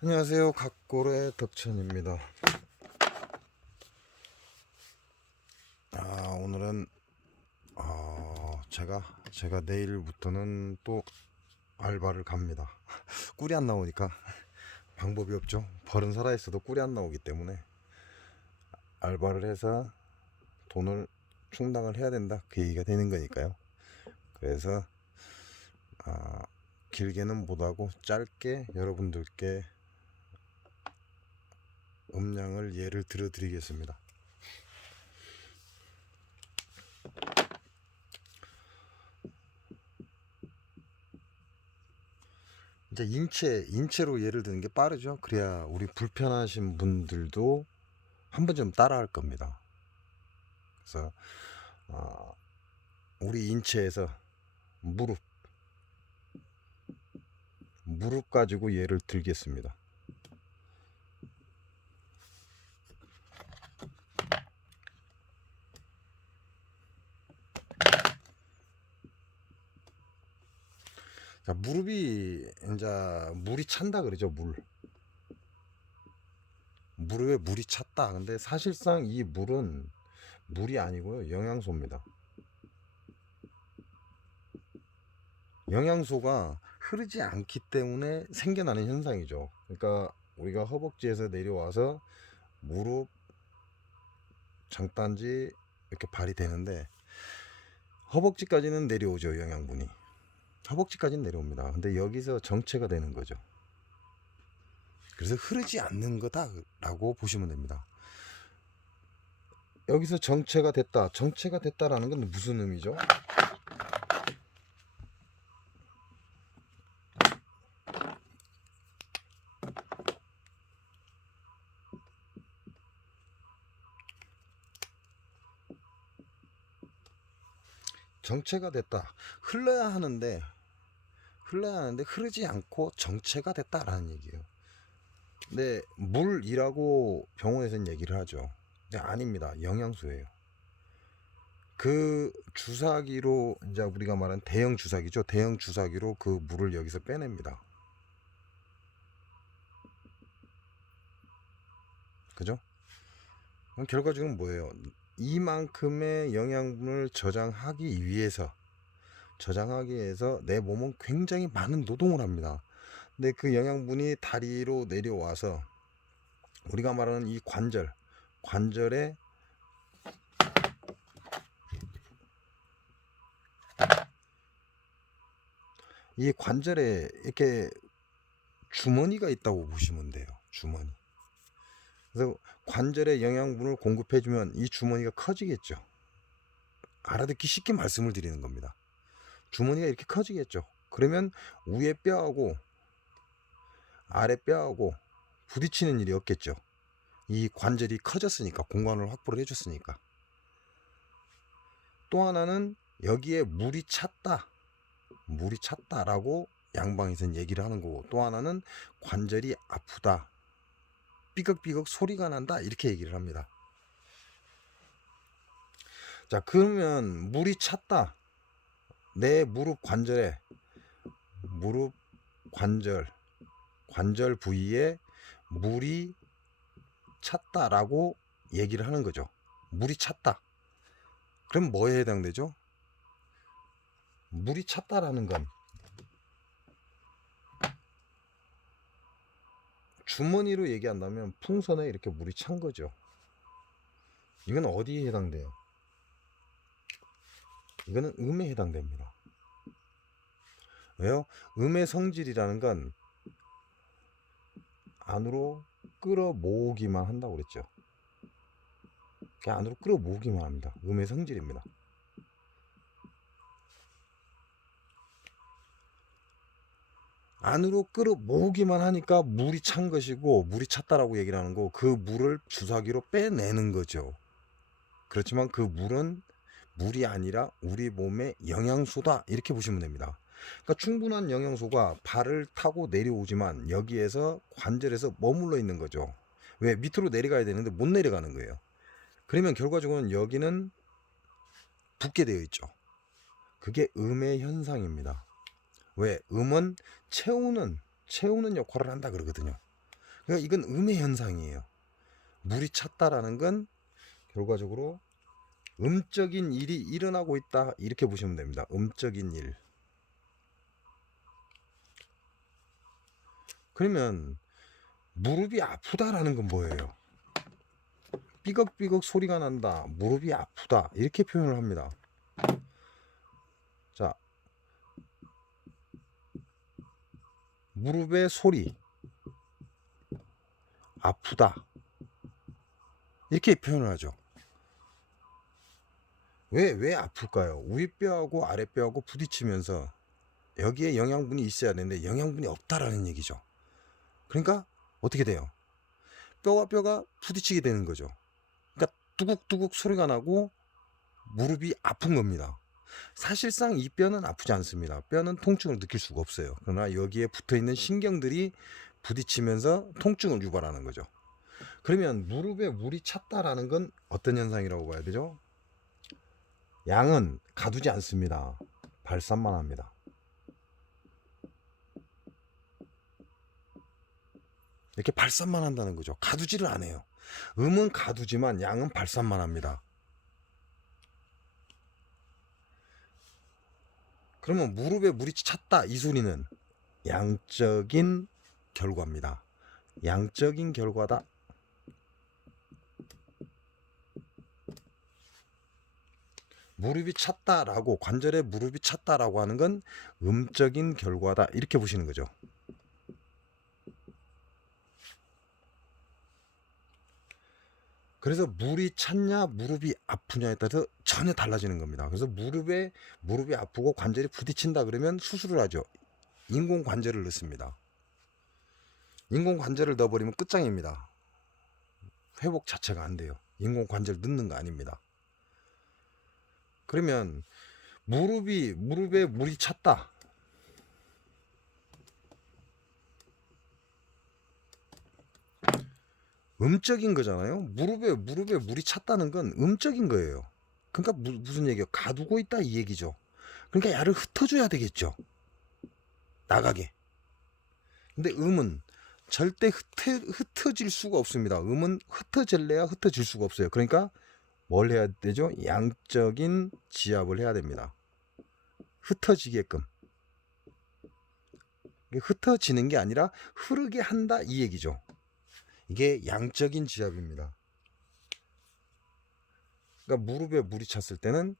안녕하세요. 각골의 덕천입니다. 오늘은 제가 내일부터는 또 알바를 갑니다. 꿀이 안 나오니까 방법이 없죠. 벌은 살아있어도 꿀이 안 나오기 때문에 알바를 해서 돈을 충당을 해야 된다, 그 얘기가 되는 거니까요. 그래서 길게는 못하고 짧게 여러분들께 음량을 예를 들어 드리겠습니다. 이제 인체로 예를 드는 게 빠르죠. 그래야 우리 불편하신 분들도 한 번 좀 따라 할 겁니다. 그래서 어, 우리 인체에서 무릎 가지고 예를 들겠습니다. 자, 무릎이 이제 물이 찬다 그러죠. 무릎에 물이 찼다. 근데 사실상 이 물은 물이 아니고요, 영양소입니다. 영양소가 흐르지 않기 때문에 생겨나는 현상이죠. 그러니까 우리가 허벅지에서 내려와서 무릎, 장단지 이렇게 발이 되는데 허벅지까지는 내려오죠. 영양분이 허벅지까지는 내려옵니다. 근데 여기서 정체가 되는 거죠. 그래서 흐르지 않는 거다라고 보시면 됩니다. 여기서 정체가 됐다라는 건 무슨 의미죠? 정체가 됐다. 흘러야 하는데 흐르지 않고 정체가 됐다라는 얘기예요. 근데 물이라고 병원에서는 얘기를 하죠. 근데 아닙니다. 영양소예요. 그 주사기로, 이제 우리가 말하는 대형 주사기죠. 대형 주사기로 그 물을 여기서 빼냅니다. 그죠? 그럼 결과적으로 뭐예요? 이만큼의 영양분을 저장하기 위해서 내 몸은 굉장히 많은 노동을 합니다. 근데 그 영양분이 다리로 내려와서 우리가 말하는 이 관절에 이 관절에 이렇게 주머니가 있다고 보시면 돼요. 주머니. 그래서 관절에 영양분을 공급해주면 이 주머니가 커지겠죠. 알아듣기 쉽게 말씀을 드리는 겁니다. 주머니가 이렇게 커지겠죠. 그러면 위에 뼈하고 아래 뼈하고 부딪히는 일이 없겠죠. 이 관절이 커졌으니까, 공간을 확보를 해줬으니까. 또 하나는 여기에 물이 찼다라고 양방에서는 얘기를 하는 거고, 또 하나는 관절이 아프다, 삐걱삐걱 소리가 난다, 이렇게 얘기를 합니다. 자, 그러면 물이 찼다, 내 무릎 관절 부위에 물이 찼다라고 얘기를 하는 거죠. 물이 찼다. 그럼 뭐에 해당되죠? 물이 찼다라는 건 주머니로 얘기한다면 풍선에 이렇게 물이 찬 거죠. 이건 어디에 해당돼요? 이거는 음에 해당됩니다. 왜요? 음의 성질이라는 건 안으로 끌어모으기만 한다고 그랬죠. 그냥 안으로 끌어모으기만 합니다. 음의 성질입니다. 안으로 끌어모으기만 하니까 물이 찬 것이고, 물이 찼다라고 얘기를 하는 거, 그 물을 주사기로 빼내는 거죠. 그렇지만 그 물은 물이 아니라 우리 몸의 영양소다, 이렇게 보시면 됩니다. 그러니까 충분한 영양소가 발을 타고 내려오지만 여기에서 관절에서 머물러 있는 거죠. 왜? 밑으로 내려가야 되는데 못 내려가는 거예요. 그러면 결과적으로는 여기는 붓게 되어 있죠. 그게 음의 현상입니다. 왜? 음은 채우는 역할을 한다 그러거든요. 그러니까 이건 음의 현상이에요. 물이 찼다라는 건 결과적으로 음적인 일이 일어나고 있다 이렇게 보시면 됩니다. 음적인 일. 그러면 무릎이 아프다라는 건 뭐예요? 삐걱삐걱 소리가 난다, 무릎이 아프다 이렇게 표현을 합니다. 자, 무릎의 소리 아프다 이렇게 표현을 하죠. 왜 아플까요? 윗뼈하고 아랫뼈하고 부딪히면서 여기에 영양분이 있어야 되는데 영양분이 없다라는 얘기죠. 그러니까 어떻게 돼요? 뼈와 뼈가 부딪히게 되는 거죠. 그러니까 뚜국뚜국 소리가 나고 무릎이 아픈 겁니다. 사실상 이 뼈는 아프지 않습니다. 뼈는 통증을 느낄 수가 없어요. 그러나 여기에 붙어있는 신경들이 부딪히면서 통증을 유발하는 거죠. 그러면 무릎에 물이 찼다라는 건 어떤 현상이라고 봐야 되죠? 양은 가두지 않습니다. 발산만 합니다. 이렇게 발산만 한다는 거죠. 가두지를 않아요. 음은 가두지만 양은 발산만 합니다. 그러면 무릎에 물이 찼다 이 소리는 양적인 결과입니다. 양적인 결과다. 무릎이 찼다라고, 관절에 무릎이 찼다라고 하는 건 음적인 결과다 이렇게 보시는 거죠. 그래서 물이 찼냐 무릎이 아프냐에 따라서 전혀 달라지는 겁니다. 그래서 무릎이 아프고 관절이 부딪힌다 그러면 수술을 하죠. 인공관절을 넣습니다. 인공관절을 넣어버리면 끝장입니다. 회복 자체가 안 돼요. 인공관절 넣는 거 아닙니다. 그러면 무릎에 물이 찼다. 음적인 거잖아요. 무릎에 물이 찼다는 건 음적인 거예요. 그러니까 무슨 얘기예요? 가두고 있다 이 얘기죠. 그러니까 야를 흩어줘야 되겠죠. 나가게. 근데 음은 절대 흩어질 수가 없습니다. 음은 흩어질래야 흩어질 수가 없어요. 그러니까 뭘 해야 되죠? 양적인 지압을 해야 됩니다. 흩어지게끔. 흩어지는 게 아니라 흐르게 한다 이 얘기죠. 이게 양적인 지압입니다. 그러니까 무릎에 물이 찼을 때는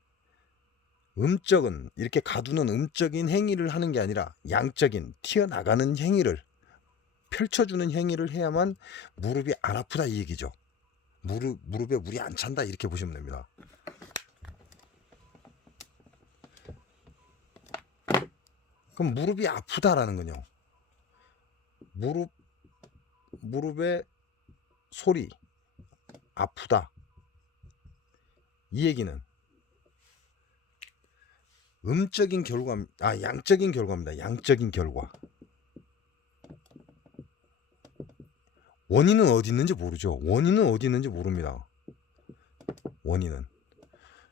음적은 이렇게 가두는 음적인 행위를 하는 게 아니라 양적인 튀어나가는 행위를, 펼쳐주는 행위를 해야만 무릎이 안 아프다 이 얘기죠. 무릎에 물이 안 찬다 이렇게 보시면 됩니다. 그럼 무릎이 아프다라는 건요, 무릎의 소리 아프다 이 얘기는 양적인 결과입니다. 양적인 결과. 원인은 어디 있는지 모르죠. 원인은 어디 있는지 모릅니다. 원인은.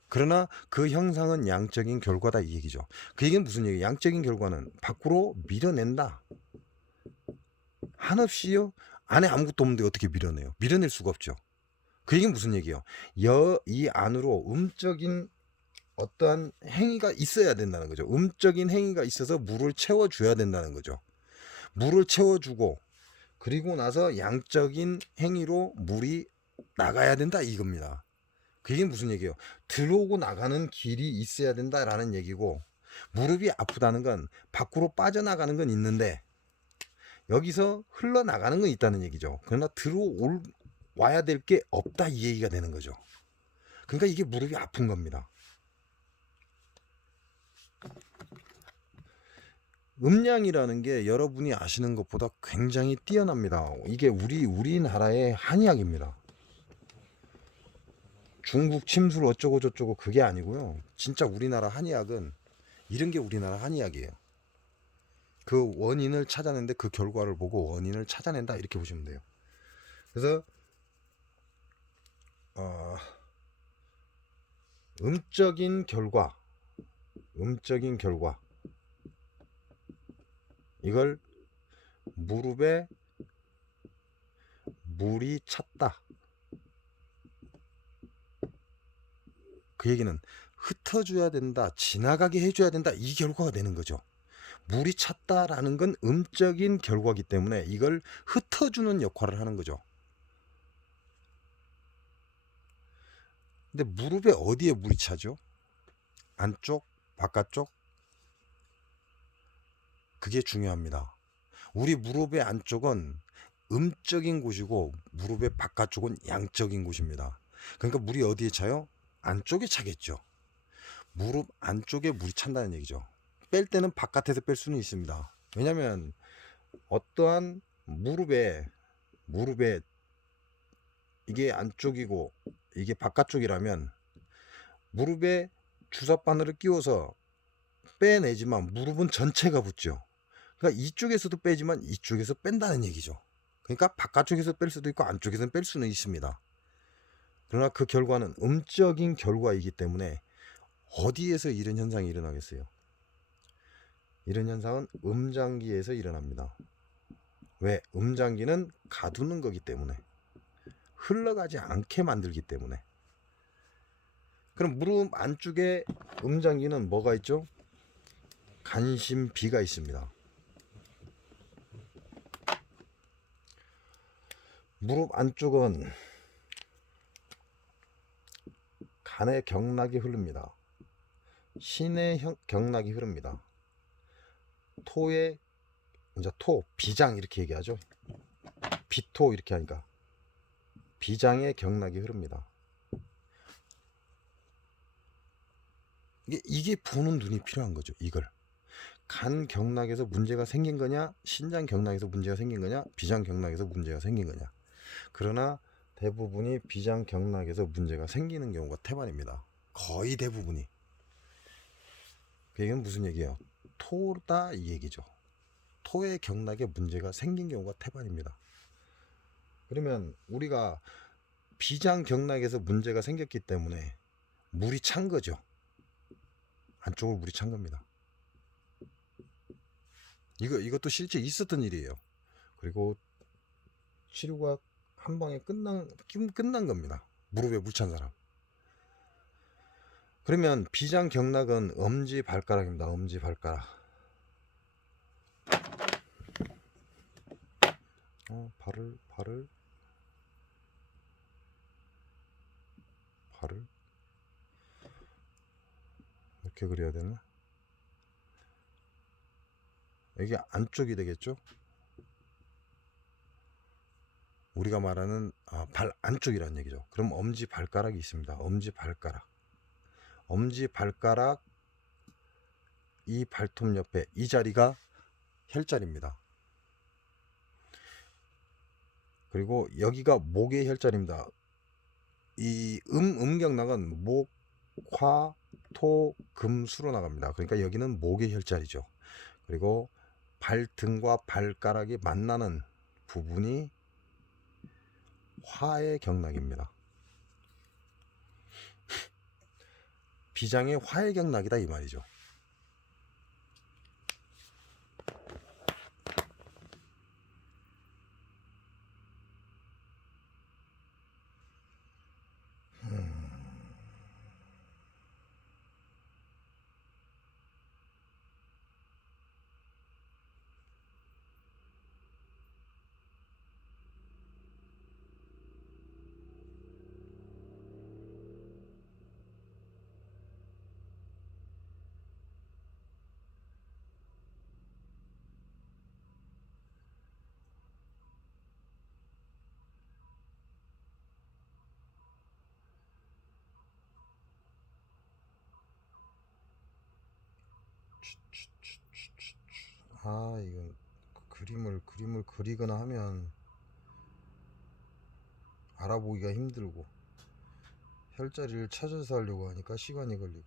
그러나 그 형상은 양적인 결과다 이 얘기죠. 그 얘기는 무슨 얘기예요? 양적인 결과는 밖으로 밀어낸다. 한없이요, 안에 아무것도 없는데 어떻게 밀어내요? 밀어낼 수가 없죠. 그 얘기는 무슨 얘기예요? 이 안으로 음적인 어떠한 행위가 있어야 된다는 거죠. 음적인 행위가 있어서 물을 채워줘야 된다는 거죠. 물을 채워주고 그리고 나서 양적인 행위로 물이 나가야 된다 이겁니다. 그게 무슨 얘기예요? 들어오고 나가는 길이 있어야 된다라는 얘기고, 무릎이 아프다는 건 밖으로 빠져나가는 건 있는데 여기서 흘러나가는 건 있다는 얘기죠. 그러나 와야 될 게 없다 이 얘기가 되는 거죠. 그러니까 이게 무릎이 아픈 겁니다. 음양이라는 게 여러분이 아시는 것보다 굉장히 뛰어납니다. 이게 우리나라의 한의학입니다. 중국 침술 어쩌고 저쩌고 그게 아니고요. 진짜 우리나라 한의학은 이런 게 우리나라 한의학이에요. 그 원인을 찾아낸데 그 결과를 보고 원인을 찾아낸다 이렇게 보시면 돼요. 그래서 음적인 결과 이걸 무릎에 물이 찼다. 그 얘기는 흩어줘야 된다, 지나가게 해줘야 된다, 이 결과가 되는 거죠. 물이 찼다라는 건 음적인 결과이기 때문에 이걸 흩어주는 역할을 하는 거죠. 근데 무릎에 어디에 물이 차죠? 안쪽? 바깥쪽? 그게 중요합니다. 우리 무릎의 안쪽은 음적인 곳이고 무릎의 바깥쪽은 양적인 곳입니다. 그러니까 물이 어디에 차요? 안쪽에 차겠죠. 무릎 안쪽에 물이 찬다는 얘기죠. 뺄 때는 바깥에서 뺄 수는 있습니다. 왜냐하면 어떠한 무릎에 이게 안쪽이고 이게 바깥쪽이라면 무릎에 주사바늘을 끼워서 빼내지만 무릎은 전체가 붙죠. 그러니까 이쪽에서도 빼지만 이쪽에서 뺀다는 얘기죠. 그러니까 바깥쪽에서 뺄 수도 있고 안쪽에서 뺄 수는 있습니다. 그러나 그 결과는 음적인 결과이기 때문에 어디에서 이런 현상이 일어나겠어요? 이런 현상은 음장기에서 일어납니다. 왜? 음장기는 가두는 거기 때문에, 흘러가지 않게 만들기 때문에. 그럼 무릎 안쪽에 음장기는 뭐가 있죠? 간심비가 있습니다. 무릎 안쪽은 간의 경락이 흐릅니다. 신의 경락이 흐릅니다. 토의 이제 비장 이렇게 얘기하죠. 비토 이렇게 하니까 비장의 경락이 흐릅니다. 이게 보는 눈이 필요한 거죠. 이걸 간 경락에서 문제가 생긴 거냐, 신장 경락에서 문제가 생긴 거냐, 비장 경락에서 문제가 생긴 거냐. 그러나 대부분이 비장 경락에서 문제가 생기는 경우가 태반입니다. 거의 대부분이. 그 얘기는 무슨 얘기예요? 토다 이 얘기죠. 토의 경락에 문제가 생긴 경우가 태반입니다. 그러면 우리가 비장 경락에서 문제가 생겼기 때문에 물이 찬 거죠. 안쪽으로 물이 찬 겁니다. 이것도 실제 있었던 일이에요. 그리고 치료가 한 방에 끝난 겁니다. 무릎에 물 찬 사람. 그러면 비장 경락은 엄지 발가락입니다. 엄지 발가락. 발을 이렇게 그려야 되나? 여기 안쪽이 되겠죠? 우리가 말하는 발 안쪽이라는 얘기죠. 그럼 엄지 발가락이 있습니다. 엄지 발가락 이 발톱 옆에 이 자리가 혈자리입니다. 그리고 여기가 목의 혈자리입니다. 이 음경락은 목, 화, 토, 금, 수로 나갑니다. 그러니까 여기는 목의 혈자리죠. 그리고 발등과 발가락이 만나는 부분이 화의 경락입니다. 비장의 화의 경락이다 이 말이죠. 이건 그림을 그리거나 하면 알아보기가 힘들고 혈자리를 찾아서 하려고 하니까 시간이 걸리고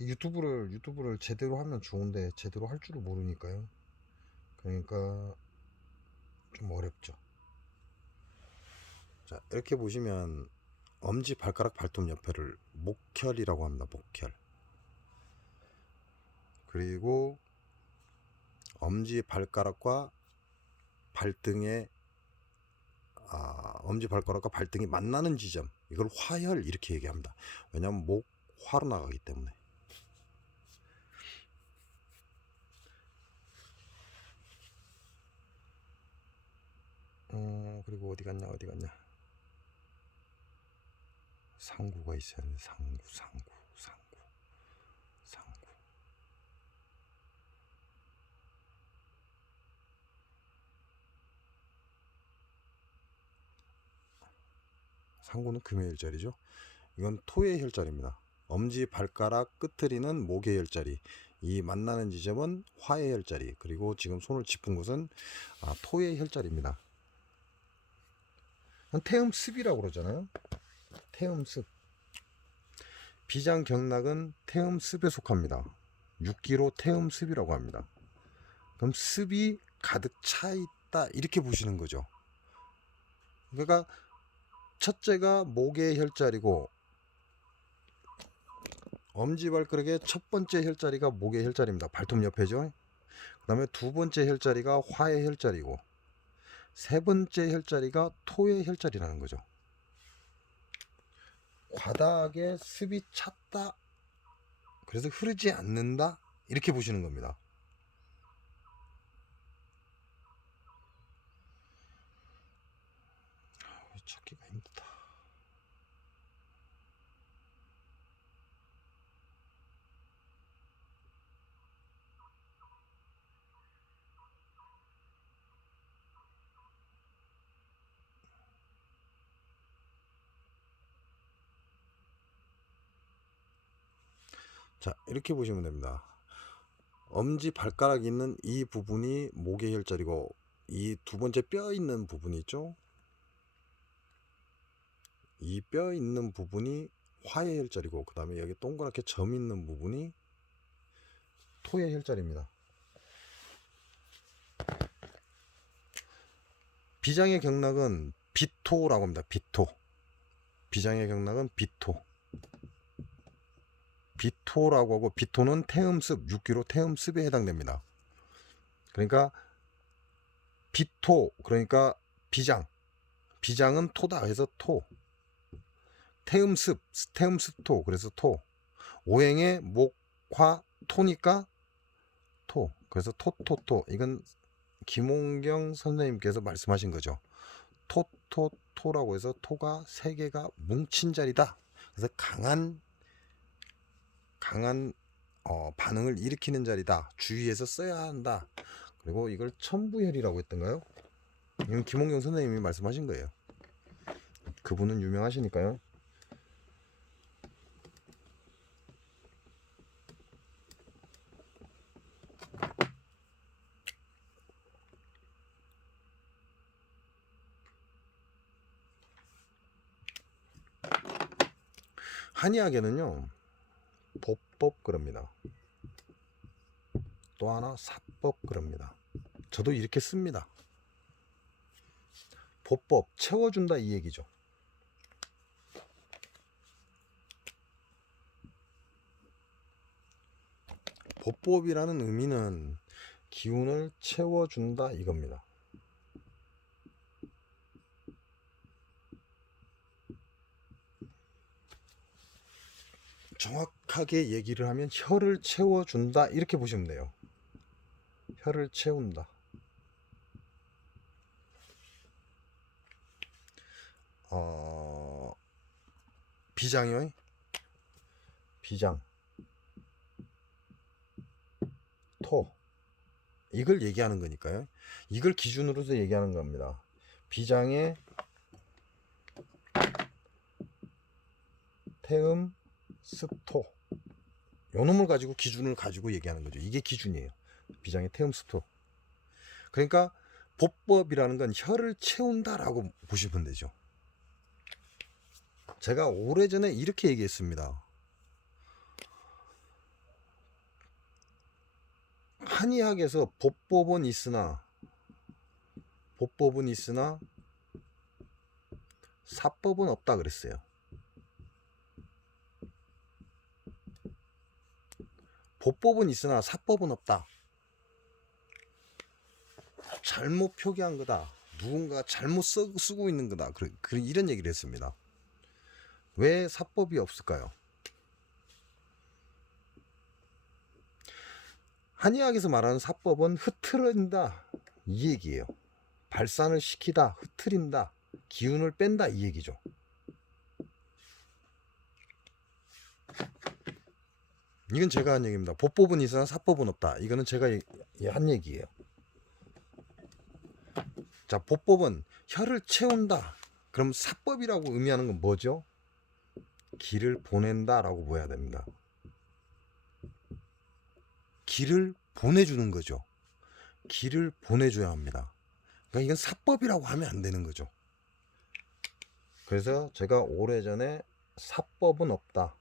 유튜브를 제대로 하면 좋은데 제대로 할 줄을 모르니까요. 그러니까 좀 어렵죠. 자, 이렇게 보시면 엄지 발가락 발톱 옆에를 목혈이라고 합니다. 목혈. 그리고 엄지 발가락과 발등에 엄지발가락과 발등이 만나는 지점, 이걸 화혈 이렇게 얘기합니다. 왜냐하면 목화로 나가기 때문에. 그리고 어디 갔냐 상구가 있어야 하는데, 상구. 상구는 금의 혈자리죠. 이건 토의 혈자리입니다. 엄지 발가락 끝트리는 목의 혈자리, 이 만나는 지점은 화의 혈자리, 그리고 지금 손을 짚은 곳은 토의 혈자리입니다. 태음습이라고 그러잖아요. 태음습. 비장경락은 태음습에 속합니다. 6기로 태음습이라고 합니다. 그럼 습이 가득 차 있다 이렇게 보시는 거죠. 그러니까 첫째가 목의 혈자리고, 엄지발가락의 첫 번째 혈자리가 목의 혈자리입니다. 발톱 옆에죠. 그 다음에 두 번째 혈자리가 화의 혈자리고, 세 번째 혈자리가 토의 혈자리라는 거죠. 바닥에 습이 찼다, 그래서 흐르지 않는다 이렇게 보시는 겁니다. 찾기가 힘들다. 자, 이렇게 보시면 됩니다. 엄지 발가락 있는 이 부분이 목의 혈자리고, 이 두 번째 뼈 있는 부분이 있죠. 이 뼈 있는 부분이 화의 혈자리고, 그 다음에 여기 동그랗게 점 있는 부분이 토의 혈자리입니다. 비장의 경락은 비토라고 합니다. 비토. 비장의 경락은 비토. 비토라고 하고, 비토는 태음습, 6기로 태음습에 해당됩니다. 그러니까 비토, 그러니까 비장. 비장은 토다, 그래서 토. 태음습, 태음습토, 그래서 토. 오행의 목화 토니까 토, 그래서 토토토. 이건 김홍경 선생님께서 말씀하신 거죠. 토토토라고 해서 토가 세 개가 뭉친 자리다. 그래서 강한 반응을 일으키는 자리다. 주의해서 써야 한다. 그리고 이걸 천부혈이라고 했던가요? 이건 김홍경 선생님이 말씀하신 거예요. 그분은 유명하시니까요. 한의학에는요, 보법 그럽니다. 또 하나 사법 그럽니다. 저도 이렇게 씁니다. 보법, 채워준다 이 얘기죠. 보법이라는 의미는 기운을 채워준다 이겁니다. 정확하게 얘기를 하면 혀를 채워준다 이렇게 보시면 돼요. 혀를 채운다. 비장이요. 비장, 토, 이걸 얘기하는 거니까요. 이걸 기준으로서 얘기하는 겁니다. 비장의 태음, 습토, 요 놈을 가지고 기준을 가지고 얘기하는 거죠. 이게 기준이에요. 비장의 태음, 습토. 그러니까 보법이라는 건 혀를 채운다라고 보시면 되죠. 제가 오래전에 이렇게 얘기했습니다. 한의학에서 보법은 있으나 사법은 없다 그랬어요. 보법은 있으나 사법은 없다. 잘못 표기한 거다. 누군가 잘못 쓰고 있는 거다. 이런 얘기를 했습니다. 왜 사법이 없을까요? 한의학에서 말하는 사법은 흐트린다 이 얘기예요. 발산을 시키다, 흐트린다, 기운을 뺀다 이 얘기죠. 이건 제가 한 얘기입니다. 보법은 있으나 사법은 없다. 이거는 제가 한 얘기예요. 자, 보법은 혀를 채운다. 그럼 사법이라고 의미하는 건 뭐죠? 기를 보낸다라고 보여야 됩니다. 기를 보내주는 거죠. 기를 보내줘야 합니다. 그러니까 이건 사법이라고 하면 안 되는 거죠. 그래서 제가 오래전에 사법은 없다.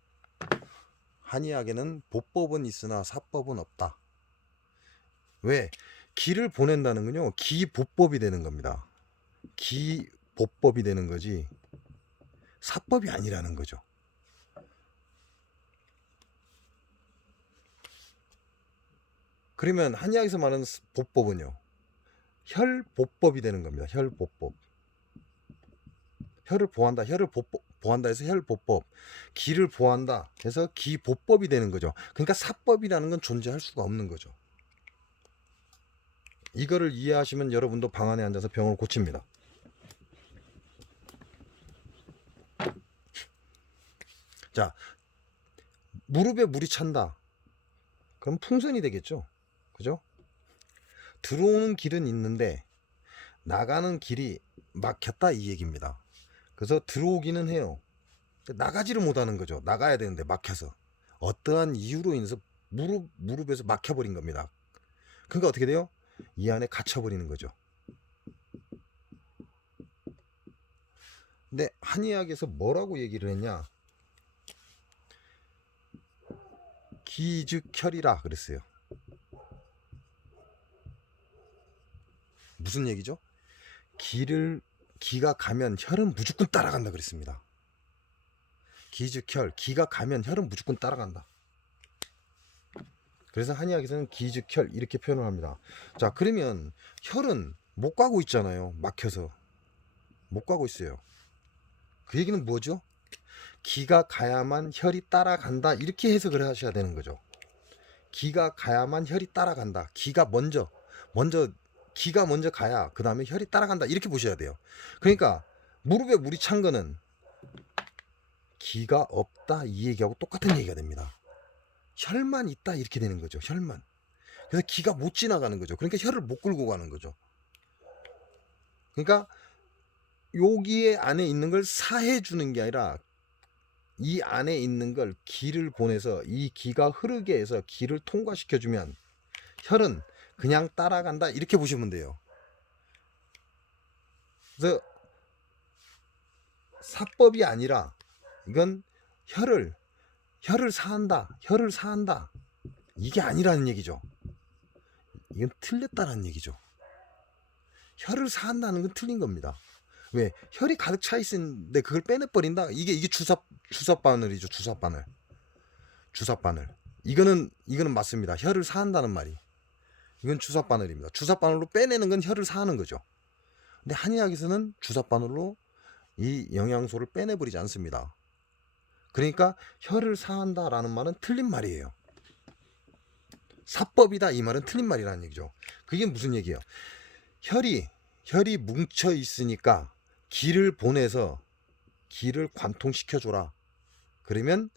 한의학에는 보법은 있으나 사법은 없다. 왜? 기를 보낸다는 건요, 기보법이 되는 겁니다. 기보법이 되는 거지 사법이 아니라는 거죠. 그러면 한의학에서 말하는 보법은요, 혈보법이 되는 겁니다. 혈보법. 혈을 보한다. 혈을 보한다 해서 혈보법. 기를 보한다 해서 기보법이 되는 거죠. 그러니까 사법이라는 건 존재할 수가 없는 거죠. 이거를 이해하시면 여러분도 방 안에 앉아서 병을 고칩니다. 자, 무릎에 물이 찬다. 그럼 풍선이 되겠죠. 그죠? 들어오는 길은 있는데 나가는 길이 막혔다 이 얘기입니다. 그래서 들어오기는 해요. 나가지를 못하는 거죠. 나가야 되는데 막혀서 어떠한 이유로 인해서 무릎에서 막혀버린 겁니다. 그러니까 어떻게 돼요? 이 안에 갇혀버리는 거죠. 근데 한의학에서 뭐라고 얘기를 했냐? 기즉혈이라 그랬어요. 무슨 얘기죠? 기가 가면 혈은 무조건 따라간다 그랬습니다. 기즉혈, 기가 가면 혈은 무조건 따라간다. 그래서 한의학에서는 기즉혈 이렇게 표현을 합니다. 자, 그러면 혈은 못 가고 있잖아요. 막혀서 못 가고 있어요. 그 얘기는 뭐죠? 기가 가야만 혈이 따라간다 이렇게 해석을 하셔야 되는 거죠. 기가 가야만 혈이 따라간다. 기가 먼저 가야 그 다음에 혈이 따라간다 이렇게 보셔야 돼요. 그러니까 무릎에 물이 찬 거는 기가 없다 이 얘기하고 똑같은 얘기가 됩니다. 혈만 있다 이렇게 되는 거죠. 혈만. 그래서 기가 못 지나가는 거죠. 그러니까 혈을 못 끌고 가는 거죠. 그러니까 여기에 안에 있는 걸 사해 주는 게 아니라 이 안에 있는 걸 기를 보내서 이 기가 흐르게 해서 기를 통과시켜 주면 혈은 그냥 따라간다 이렇게 보시면 돼요. 그래서 사법이 아니라 이건 혈을 사한다 이게 아니라는 얘기죠. 이건 틀렸다는 얘기죠. 혈을 사한다는 건 틀린 겁니다. 왜? 혈이 가득 차 있는데 그걸 빼내버린다. 이게 주사바늘이죠. 주사바늘. 이거는 맞습니다. 혈을 사한다는 말이. 이건 주사바늘입니다. 주사바늘로 빼내는 건 혈을 사하는 거죠. 근데 한의학에서는 주사바늘로 이 영양소를 빼내버리지 않습니다. 그러니까 혈을 사한다라는 말은 틀린 말이에요. 사법이다 이 말은 틀린 말이라는 얘기죠. 그게 무슨 얘기예요? 혈이 뭉쳐 있으니까 기를 보내서 기를 관통시켜줘라. 그러면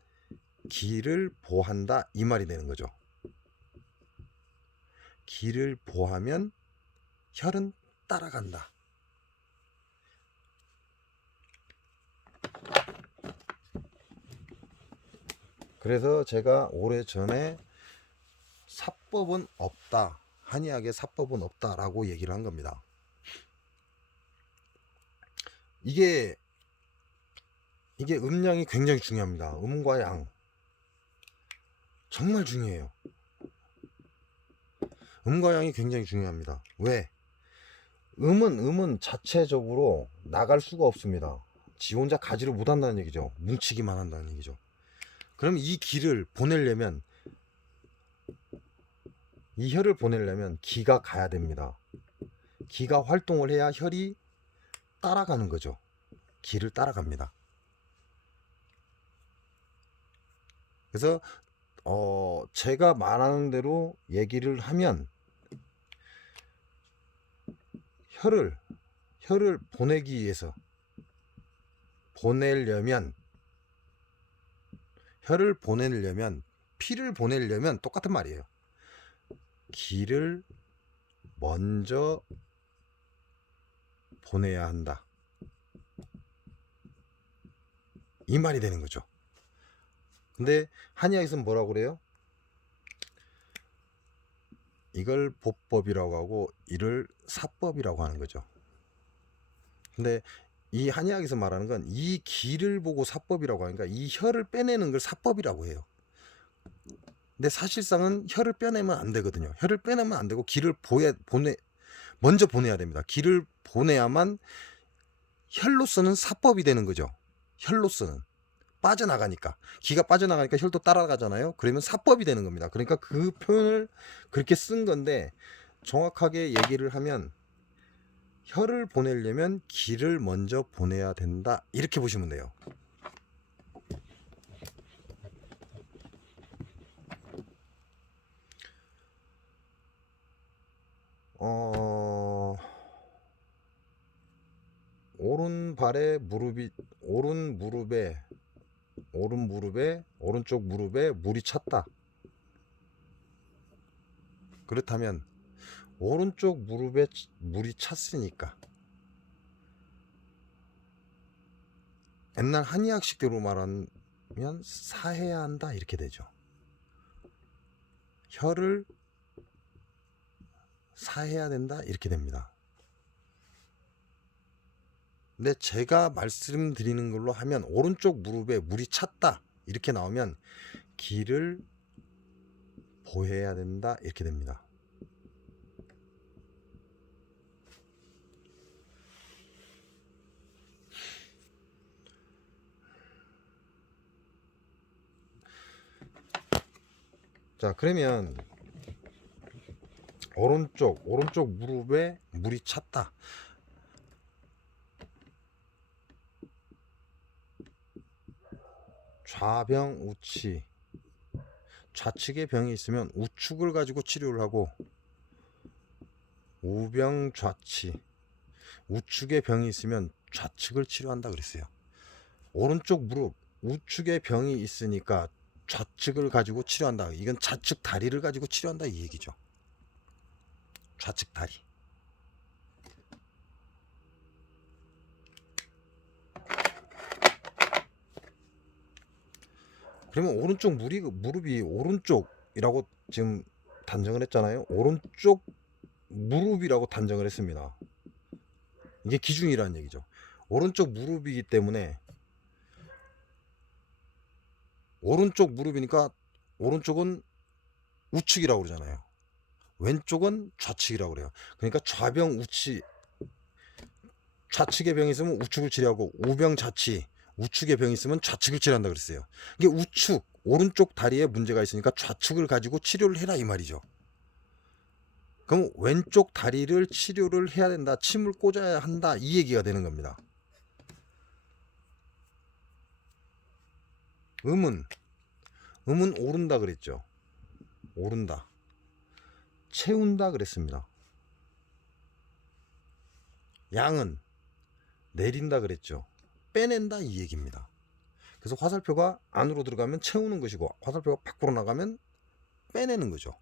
기를 보한다 이 말이 되는 거죠. 기를 보하면 혈은 따라간다. 그래서 제가 오래전에 사법은 없다. 한의학에 사법은 없다라고 얘기를 한 겁니다. 이게 음량이 굉장히 중요합니다. 음과 양 정말 중요해요. 음과 양이 굉장히 중요합니다. 왜? 음은 자체적으로 나갈 수가 없습니다. 지 혼자 가지를 못한다는 얘기죠. 뭉치기만 한다는 얘기죠. 그럼 이 기를 보내려면 이 혈을 보내려면 기가 가야 됩니다. 기가 활동을 해야 혈이 따라가는 거죠. 기를 따라갑니다. 그래서 제가 말하는 대로 얘기를 하면 혈을 보내기 위해서 혈을 보내려면 피를 보내려면 똑같은 말이에요. 기를 먼저 보내야 한다. 이 말이 되는 거죠. 근데 한의학에서는 뭐라고 그래요? 이걸 보법이라고 하고 이를 사법이라고 하는 거죠. 근데 이 한의학에서 말하는 건 이 기를 보고 사법이라고 하니까 이 혈을 빼내는 걸 사법이라고 해요. 근데 사실상은 혈을 빼내면 안 되거든요. 혈을 빼내면 안 되고 기를 먼저 보내야 됩니다. 기를 보내야만 혈로서는 사법이 되는 거죠. 혈로서는 빠져나가니까, 기가 빠져나가니까 혈도 따라가잖아요. 그러면 사법이 되는 겁니다. 그러니까 그 표현을 그렇게 쓴 건데, 정확하게 얘기를 하면 혈을 보내려면 기를 먼저 보내야 된다, 이렇게 보시면 돼요. 오른쪽 무릎에 물이 찼다. 그렇다면 오른쪽 무릎에 물이 찼으니까 옛날 한의학식대로 말하면 사해야 한다, 이렇게 되죠. 혈을 사해야 된다, 이렇게 됩니다. 근데 제가 말씀드리는 걸로 하면 오른쪽 무릎에 물이 찼다 이렇게 나오면 기를 보해야 된다, 이렇게 됩니다. 자, 그러면 오른쪽 무릎에 물이 찼다. 좌병우치, 좌측에 병이 있으면 우측을 가지고 치료를 하고, 우병좌치, 우측에 병이 있으면 좌측을 치료한다 그랬어요. 오른쪽 무릎 우측에 병이 있으니까 좌측을 가지고 치료한다. 이건 좌측 다리를 가지고 치료한다, 이 얘기죠. 좌측 다리. 그러면 오른쪽 무릎이 오른쪽이라고 지금 단정을 했잖아요. 오른쪽 무릎이라고 단정을 했습니다. 이게 기준이라는 얘기죠. 오른쪽 무릎이기 때문에 오른쪽 무릎이니까 오른쪽은 우측이라고 그러잖아요. 왼쪽은 좌측이라고 그래요. 그러니까 좌병우치, 좌측에 병이 있으면 우측을 치료하고, 우병좌치, 우측에 병이 있으면 좌측을 치료한다 그랬어요. 이게 오른쪽 다리에 문제가 있으니까 좌측을 가지고 치료를 해라, 이 말이죠. 그럼 왼쪽 다리를 치료를 해야 된다, 침을 꽂아야 한다, 이 얘기가 되는 겁니다. 음은 오른다 그랬죠. 오른다. 채운다 그랬습니다. 양은 내린다 그랬죠. 빼낸다, 이 얘기입니다. 그래서 화살표가 안으로 들어가면 채우는 것이고, 화살표가 밖으로 나가면 빼내는 거죠.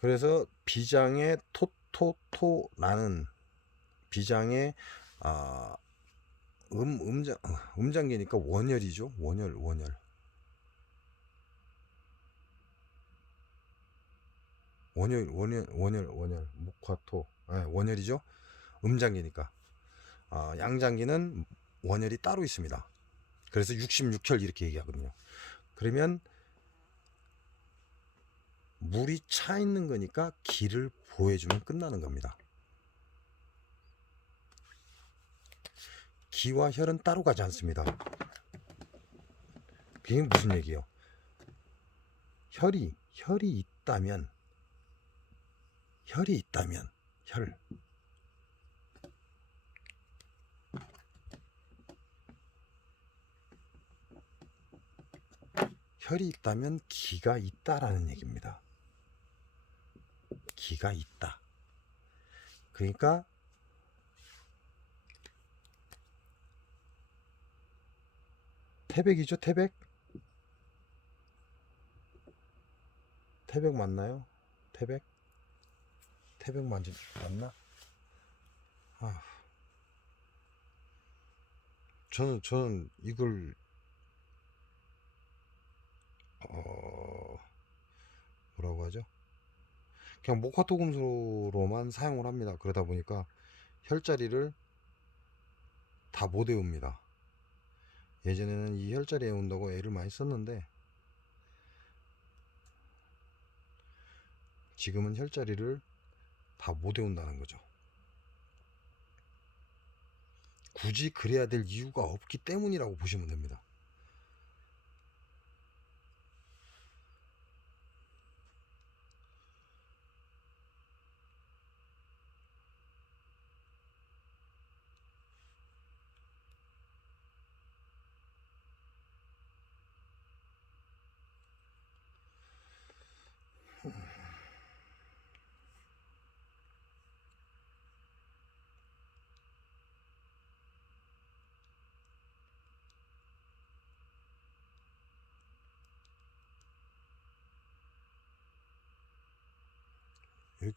그래서 비장의 토토토라는 비장의 음장계니까 원혈이죠. 원혈. 목화토. 원혈이죠. 음장계니까. 양장기는 원혈이 따로 있습니다. 그래서 66혈 이렇게 얘기하거든요. 그러면 물이 차 있는 거니까 기를 보해주면 끝나는 겁니다. 기와 혈은 따로 가지 않습니다. 그게 무슨 얘기예요? 혈이 있다면 혈이 있다면 기가 있다라는 얘기입니다. 기가 있다. 그러니까 태백이죠. 태백 맞나요? 태백 맞나? 아, 저는 이걸 뭐라고 하죠? 그냥 목화토금수로만 사용을 합니다. 그러다 보니까 혈자리를 다 못 외웁니다. 예전에는 이 혈자리 외운다고 애를 많이 썼는데 지금은 혈자리를 다 못 외운다는 거죠. 굳이 그래야 될 이유가 없기 때문이라고 보시면 됩니다.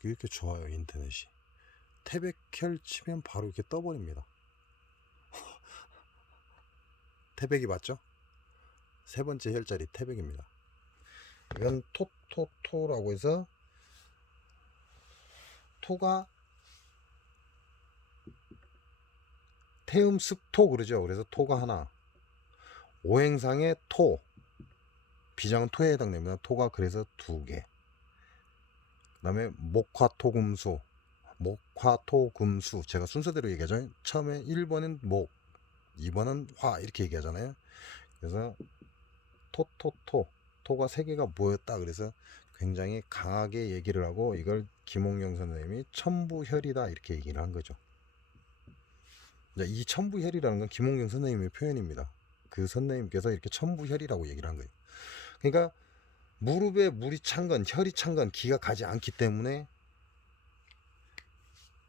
이렇게 좋아요. 인터넷이 태백혈 치면 바로 이렇게 떠버립니다. 태백이 맞죠? 세 번째 혈자리 태백입니다. 이건 토라고 해서 토가 태음습토 그러죠. 그래서 토가 하나, 오행상의 토, 비장은 토에 해당됩니다. 토가 그래서 두 개. 그 다음에 목화토금수, 제가 순서대로 얘기하죠. 처음에 1번은 목, 2번은 화 이렇게 얘기하잖아요. 그래서 토가 세 개가 모였다. 그래서 굉장히 강하게 얘기를 하고 이걸 김홍영 선생님이 첨부혈이다 이렇게 얘기를 한 거죠. 이 첨부혈이라는 건 김홍영 선생님의 표현입니다. 그 선생님께서 이렇게 첨부혈이라고 얘기를 한 거예요. 그러니까 무릎에 물이 찬 건, 혈이 찬 건 기가 가지 않기 때문에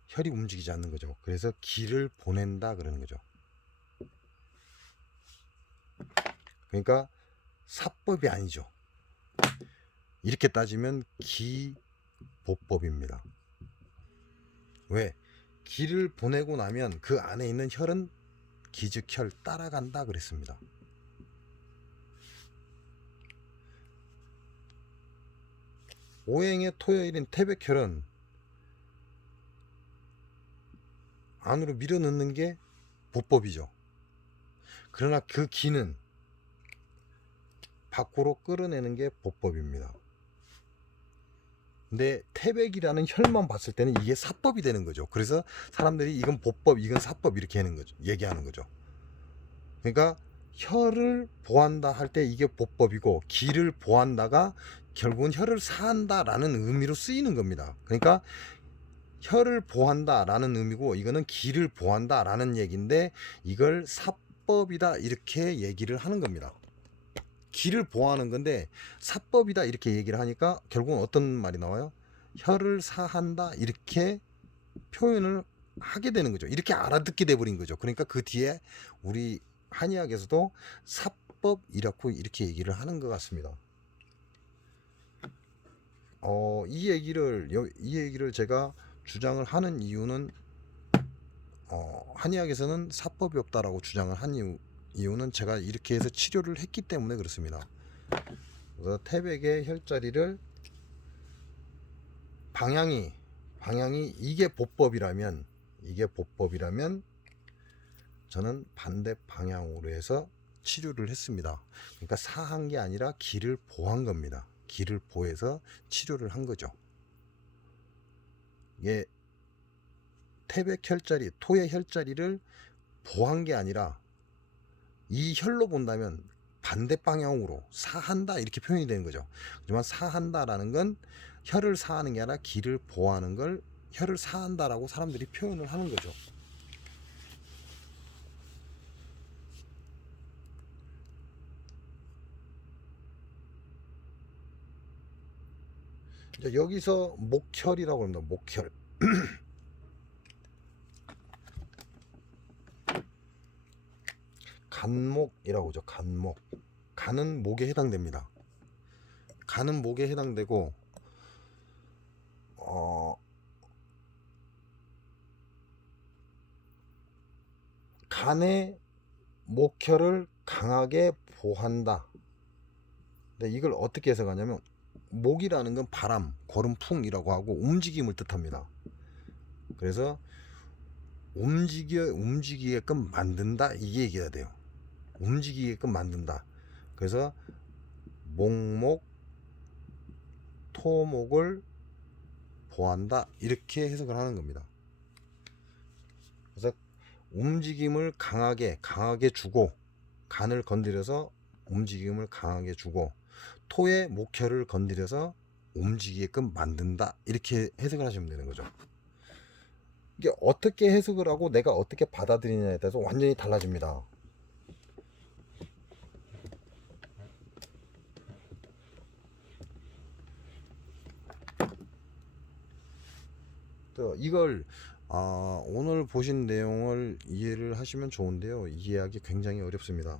혈이 움직이지 않는 거죠. 그래서 기를 보낸다 그러는 거죠. 그러니까 사법이 아니죠. 이렇게 따지면 기보법입니다. 왜? 기를 보내고 나면 그 안에 있는 혈은 기즉혈 따라간다 그랬습니다. 오행의 토요일인 태백혈은 안으로 밀어넣는 게 보법이죠. 그러나 그 기는 밖으로 끌어내는 게 보법입니다. 근데 태백이라는 혈만 봤을 때는 이게 사법이 되는 거죠. 그래서 사람들이 이건 보법, 이건 사법 이렇게 하는 거죠. 얘기하는 거죠. 그러니까 혈을 보한다 할 때 이게 보법이고 기를 보한다가 결국은 혈을 사한다라는 의미로 쓰이는 겁니다. 그러니까 혈을 보한다라는 의미고 이거는 기를 보한다라는 얘기인데 이걸 사법이다 이렇게 얘기를 하는 겁니다. 기를 보하는 건데 사법이다 이렇게 얘기를 하니까 결국은 어떤 말이 나와요? 혈을 사한다 이렇게 표현을 하게 되는 거죠. 이렇게 알아듣게 돼버린 거죠. 그러니까 그 뒤에 우리 한의학에서도 사법이라고 이렇게 얘기를 하는 것 같습니다. 이 얘기를 제가 주장을 하는 이유는 한의학에서는 사법이 없다라고 주장을 한 이유는 제가 이렇게 해서 치료를 했기 때문에 그렇습니다. 그래서 태백의 혈자리를 방향이 이게 보법이라면 저는 반대 방향으로 해서 치료를 했습니다. 그러니까 사한 게 아니라 기를 보한 겁니다. 기를 보해서 치료를 한 거죠. 이게 태백 혈자리, 토의 혈자리를 보한 게 아니라 이 혈로 본다면 반대 방향으로 사한다 이렇게 표현이 되는 거죠. 하지만 사한다라는 건 혀를 사하는 게 아니라 귀를 보호하는 걸 혀를 사한다라고 사람들이 표현을 하는 거죠. 여기서 목혈이라고 합니다. 목혈. 간목이라고 하죠. 간목. 간은 목에 해당됩니다. 간은 목에 해당되고 간의 목혈을 강하게 보한다. 근데 이걸 어떻게 해석하냐면 목이라는 건 바람, 거름풍이라고 하고 움직임을 뜻합니다. 그래서 움직이게끔 만든다 이게 얘기가 돼요. 움직이게끔 만든다. 그래서 목목, 토목을 보한다 이렇게 해석을 하는 겁니다. 그래서 움직임을 강하게 주고 간을 건드려서 움직임을 강하게 주고 토의 목혈을 건드려서 움직이게끔 만든다 이렇게 해석을 하시면 되는 거죠. 이게 어떻게 해석을 하고 내가 어떻게 받아들이냐에 따라서 완전히 달라집니다. 이걸 오늘 보신 내용을 이해를 하시면 좋은데요. 이해하기 굉장히 어렵습니다.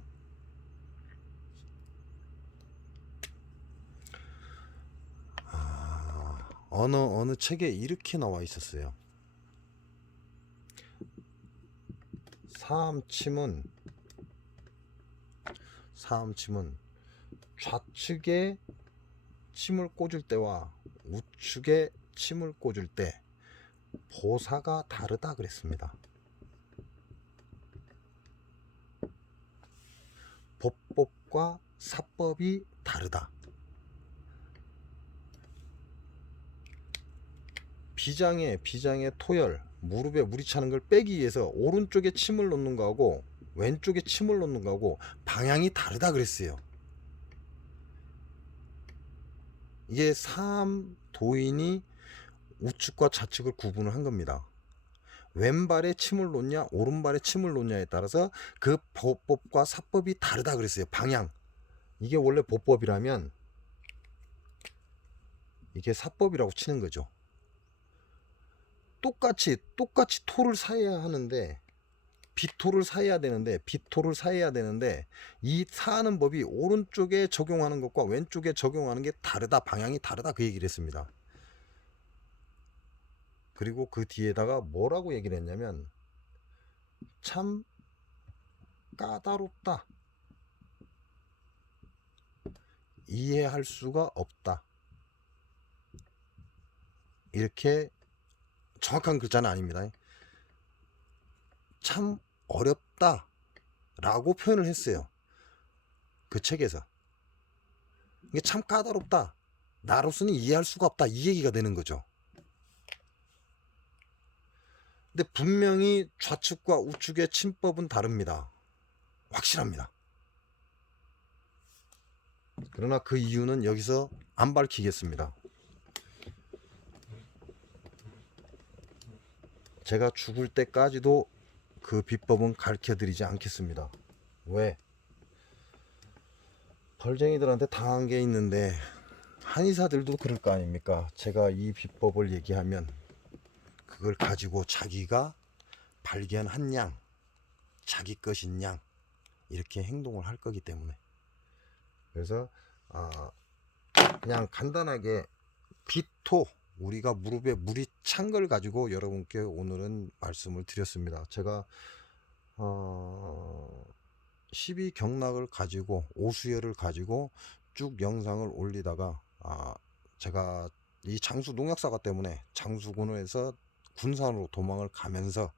어느 책에 이렇게 나와 있었어요. 사암침은 좌측에 침을 꽂을 때와 우측에 침을 꽂을 때 보사가 다르다 그랬습니다. 법법과 사법이 다르다. 비장의 토열, 무릎에 물이 차는 걸 빼기 위해서 오른쪽에 침을 놓는 거하고 왼쪽에 침을 놓는 거하고 방향이 다르다 그랬어요. 이게 사암도인이 우측과 좌측을 구분을 한 겁니다. 왼발에 침을 놓냐 오른발에 침을 놓냐에 따라서 그 보법과 사법이 다르다 그랬어요. 방향. 이게 원래 보법이라면 이게 사법이라고 치는 거죠. 똑같이 토를 사해야 하는데 비토를 사해야 되는데 이 사하는 법이 오른쪽에 적용하는 것과 왼쪽에 적용하는 게 다르다. 방향이 다르다 그 얘기를 했습니다. 그리고 그 뒤에다가 뭐라고 얘기를 했냐면 참 까다롭다. 이해할 수가 없다. 이렇게 정확한 글자는 아닙니다. 참 어렵다 라고 표현을 했어요. 그 책에서. 이게 참 까다롭다. 나로서는 이해할 수가 없다. 이 얘기가 되는 거죠. 근데 분명히 좌측과 우측의 침법은 다릅니다. 확실합니다. 그러나 그 이유는 여기서 안 밝히겠습니다. 제가 죽을 때까지도 그 비법은 가르쳐 드리지 않겠습니다. 왜? 벌쟁이들한테 당한 게 있는데 한의사들도 그럴 거 아닙니까? 제가 이 비법을 얘기하면 그걸 가지고 자기가 발견한 양, 자기 것인 양 이렇게 행동을 할 거기 때문에. 그래서 그냥 간단하게 비토, 우리가 무릎에 물이 찬 걸 가지고 여러분께 오늘은 말씀을 드렸습니다. 제가 12경락을 가지고 오수열을 가지고 쭉 영상을 올리다가 제가 이 장수 농약사가 때문에 장수군에서 군산으로 도망을 가면서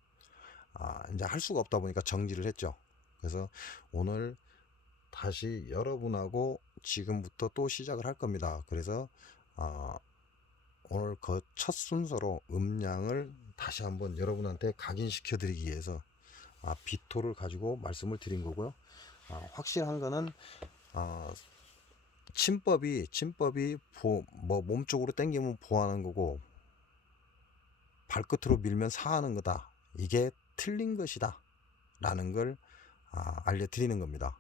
이제 할 수가 없다 보니까 정지를 했죠. 그래서 오늘 다시 여러분하고 지금부터 또 시작을 할 겁니다. 그래서 오늘 그 첫 순서로 음량을 다시 한번 여러분한테 각인시켜 드리기 위해서 비토를 가지고 말씀을 드린 거고요. 확실한 거는 아, 침법이 뭐 몸쪽으로 당기면 보하는 거고 발끝으로 밀면 사하는 거다. 이게 틀린 것이다. 라는 걸 알려드리는 겁니다.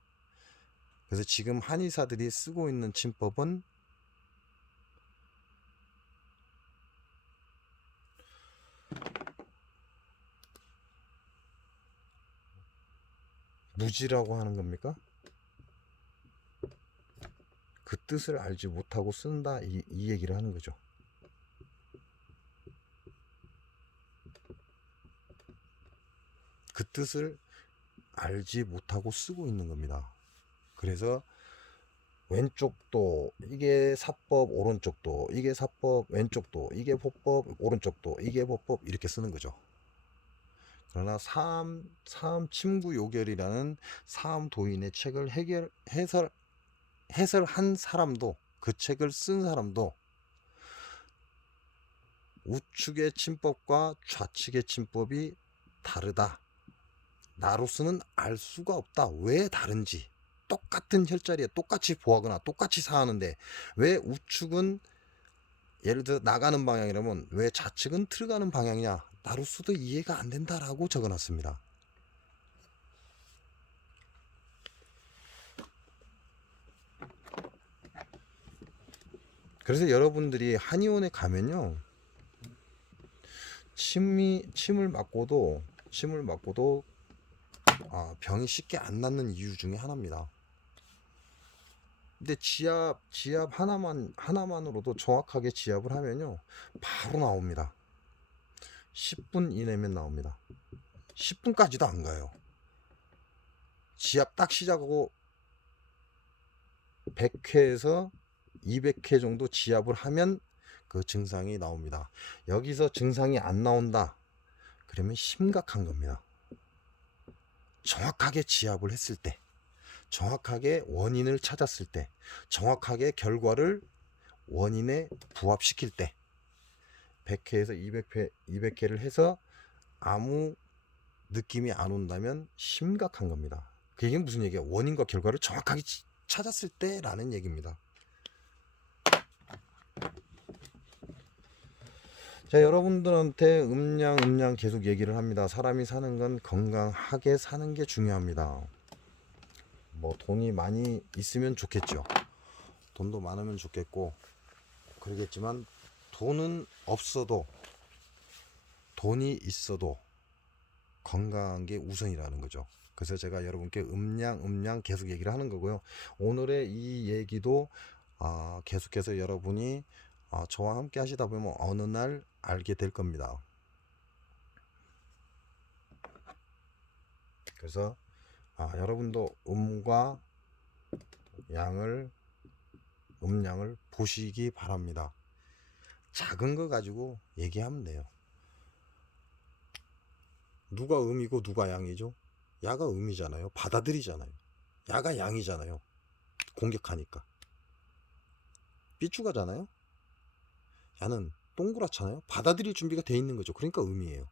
그래서 지금 한의사들이 쓰고 있는 침법은 무지라고 하는 겁니까? 그 뜻을 알지 못하고 쓴다 이 얘기를 하는 거죠. 그 뜻을 알지 못하고 쓰고 있는 겁니다. 그래서 왼쪽도 이게 사법, 오른쪽도 이게 사법, 왼쪽도 이게 보법, 오른쪽도 이게 보법 이렇게 쓰는 거죠. 그러나 사암 침구 요결이라는 사암 도인의 책을 해설한 사람도, 그 책을 쓴 사람도 우측의 침법과 좌측의 침법이 다르다. 나로서는 알 수가 없다. 왜 다른지. 똑같은 혈자리에 똑같이 보하거나 똑같이 사하는데 왜 우측은 예를 들어 나가는 방향이라면 왜 좌측은 들어가는 방향이냐. 나로서도 이해가 안 된다라고 적어놨습니다. 그래서 여러분들이 한의원에 가면요, 침을 맞고도 병이 쉽게 안 낫는 이유 중에 하나입니다. 근데 지압 하나만으로도 정확하게 지압을 하면요 바로 나옵니다. 10분 이내면 나옵니다. 10분까지도 안 가요. 지압 딱 시작하고 100회에서 200회 정도 지압을 하면 그 증상이 나옵니다. 여기서 증상이 안 나온다 그러면 심각한 겁니다. 정확하게 지압을 했을 때, 정확하게 원인을 찾았을 때, 정확하게 결과를 원인에 부합시킬 때 100회에서 200회를 해서 아무 느낌이 안 온다면 심각한 겁니다. 그 얘기는 무슨 얘기야? 원인과 결과를 정확하게 찾았을 때 라는 얘기입니다. 자, 여러분들한테 음양 계속 얘기를 합니다. 사람이 사는 건 건강하게 사는 게 중요합니다. 뭐 돈이 많이 있으면 좋겠죠. 돈도 많으면 좋겠고 그러겠지만 돈은 없어도 돈이 있어도 건강한 게 우선이라는 거죠. 그래서 제가 여러분께 음양 계속 얘기를 하는 거고요. 오늘의 이 얘기도 계속해서 여러분이 저와 함께 하시다 보면 어느 날 알게 될 겁니다. 그래서 여러분도 음과 음양을 보시기 바랍니다. 작은 거 가지고 얘기하면 돼요. 누가 음이고 누가 양이죠? 야가 음이잖아요. 받아들이잖아요. 야가 양이잖아요. 공격하니까. 삐죽하잖아요. 야는 동그랗잖아요. 받아들일 준비가 돼 있는 거죠. 그러니까 음이에요.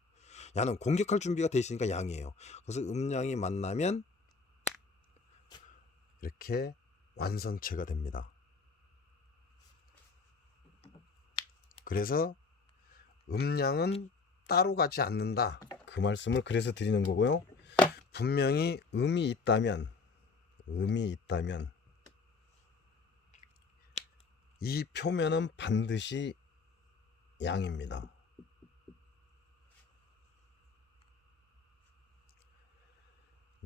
야는 공격할 준비가 돼 있으니까 양이에요. 그래서 음양이 만나면 이렇게 완성체가 됩니다. 그래서 음양은 따로 가지 않는다. 그 말씀을 그래서 드리는 거고요. 분명히 음이 있다면 이 표면은 반드시 양입니다.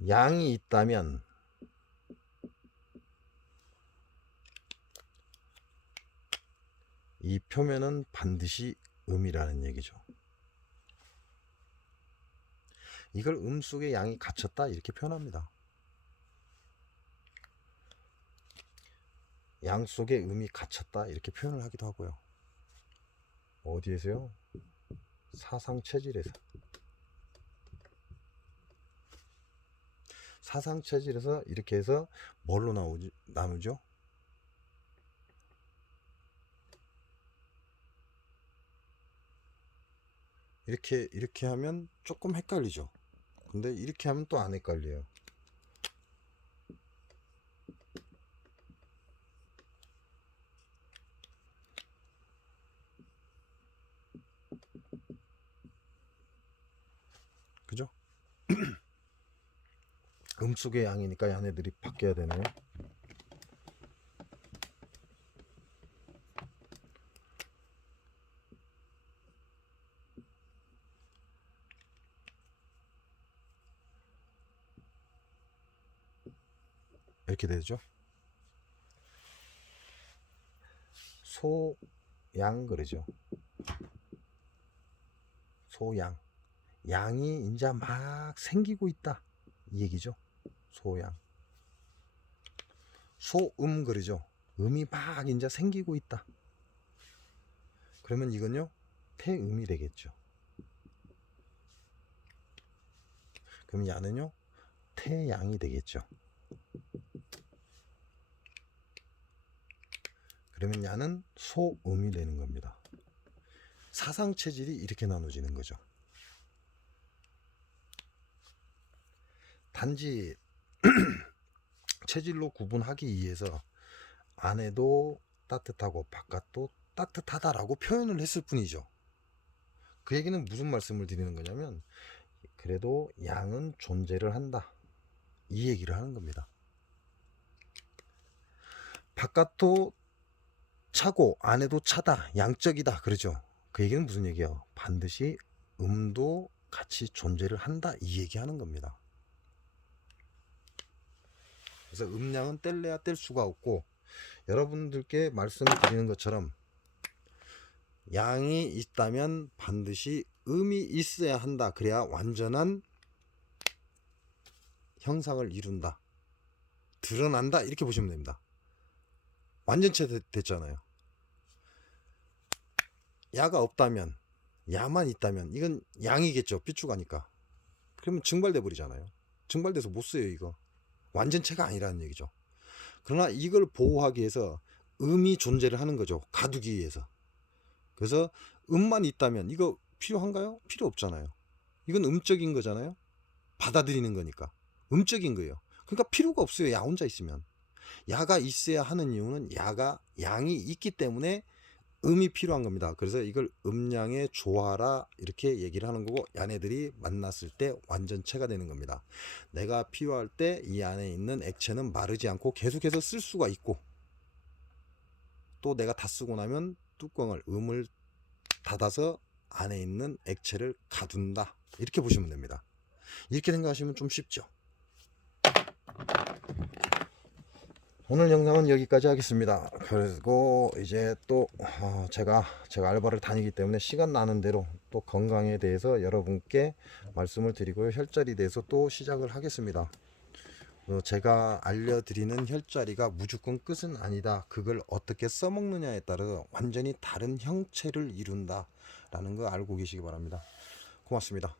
양이 있다면 이 표면은 반드시 음이라는 얘기죠. 이걸 음 속에 양이 갇혔다 이렇게 표현합니다. 양 속에 음이 갇혔다 이렇게 표현을 하기도 하고요. 어디에서요? 사상체질에서. 사상체질에서 이렇게 해서 뭘로 나누죠? 이렇게 하면 조금 헷갈리죠. 근데 이렇게 하면 또 안 헷갈려요. 음속의 양이니까 얘네들이 바뀌어야 되네요. 이렇게 되죠. 소양 그러죠. 소양. 양이 이제 막 생기고 있다 이 얘기죠. 소양. 소음 그러죠. 음이 막 이제 생기고 있다. 그러면 이건요 태음이 되겠죠. 그럼 야는요 태양이 되겠죠. 그러면 야는 소음이 되는 겁니다. 사상 체질이 이렇게 나눠지는 거죠. 단지 체질로 구분하기 위해서 안에도 따뜻하고 바깥도 따뜻하다라고 표현을 했을 뿐이죠. 그 얘기는 무슨 말씀을 드리는 거냐면 그래도 양은 존재를 한다 이 얘기를 하는 겁니다. 바깥도 차고 안에도 차다 양적이다 그러죠. 그 얘기는 무슨 얘기예요? 반드시 음도 같이 존재를 한다 이 얘기하는 겁니다. 그래서 음량은 뗄래야 뗄 수가 없고 여러분들께 말씀을 드리는 것처럼 양이 있다면 반드시 음이 있어야 한다. 그래야 완전한 형상을 이룬다. 드러난다. 이렇게 보시면 됩니다. 완전체 됐잖아요. 야가 없다면 야만 있다면 이건 양이겠죠. 삐죽하니까. 그러면 증발돼 버리잖아요. 증발돼서 못 써요 이거. 완전체가 아니라는 얘기죠. 그러나 이걸 보호하기 위해서 음이 존재를 하는 거죠. 가두기 위해서. 그래서 음만 있다면 이거 필요한가요? 필요 없잖아요. 이건 음적인 거잖아요. 받아들이는 거니까. 음적인 거예요. 그러니까 필요가 없어요. 야 혼자 있으면. 야가 있어야 하는 이유는 야가 양이 있기 때문에 음이 필요한 겁니다. 그래서 이걸 음양의 조화라 이렇게 얘기를 하는 거고 얘네들이 만났을 때 완전체가 되는 겁니다. 내가 필요할 때 이 안에 있는 액체는 마르지 않고 계속해서 쓸 수가 있고 또 내가 다 쓰고 나면 뚜껑을 음을 닫아서 안에 있는 액체를 가둔다. 이렇게 보시면 됩니다. 이렇게 생각하시면 좀 쉽죠. 오늘 영상은 여기까지 하겠습니다. 그리고 이제 또 제가 알바를 다니기 때문에 시간 나는 대로 또 건강에 대해서 여러분께 말씀을 드리고요. 혈자리에 대해서 또 시작을 하겠습니다. 제가 알려드리는 혈자리가 무조건 끝은 아니다. 그걸 어떻게 써먹느냐에 따라 완전히 다른 형체를 이룬다 라는 거 알고 계시기 바랍니다. 고맙습니다.